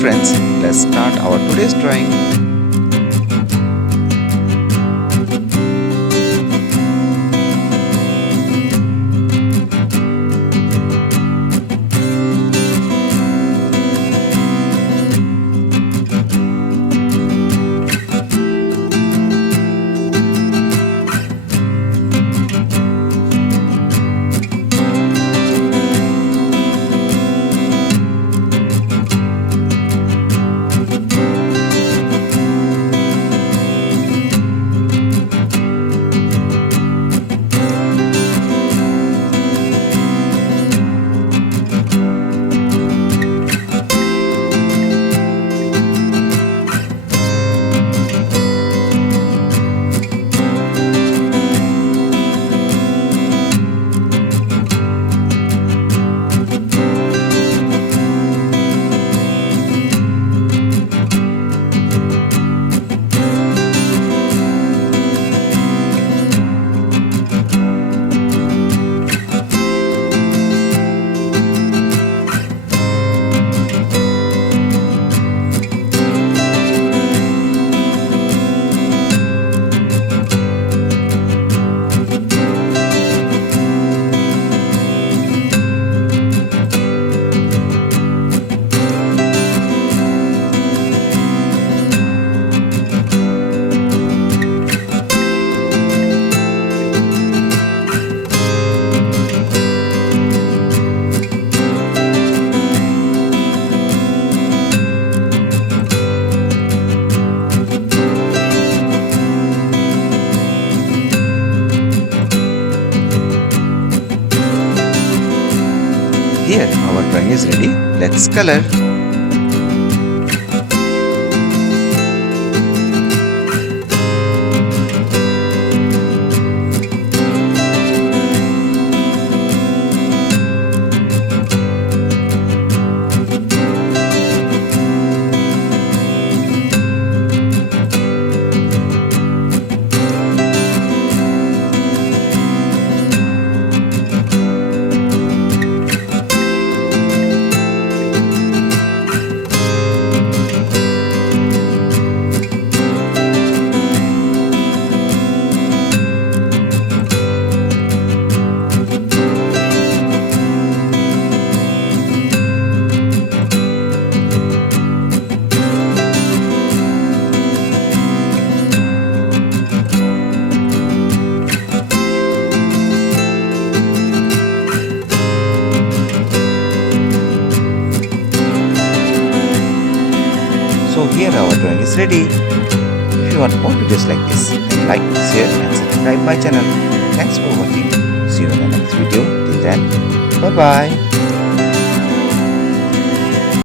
friends, let's start our today's drawing. Here our drawing is ready. Let's color. So here our drawing is ready. If you want more videos like this, then like, share and subscribe my channel. Thanks for watching. See you in the next video. Till then, bye bye.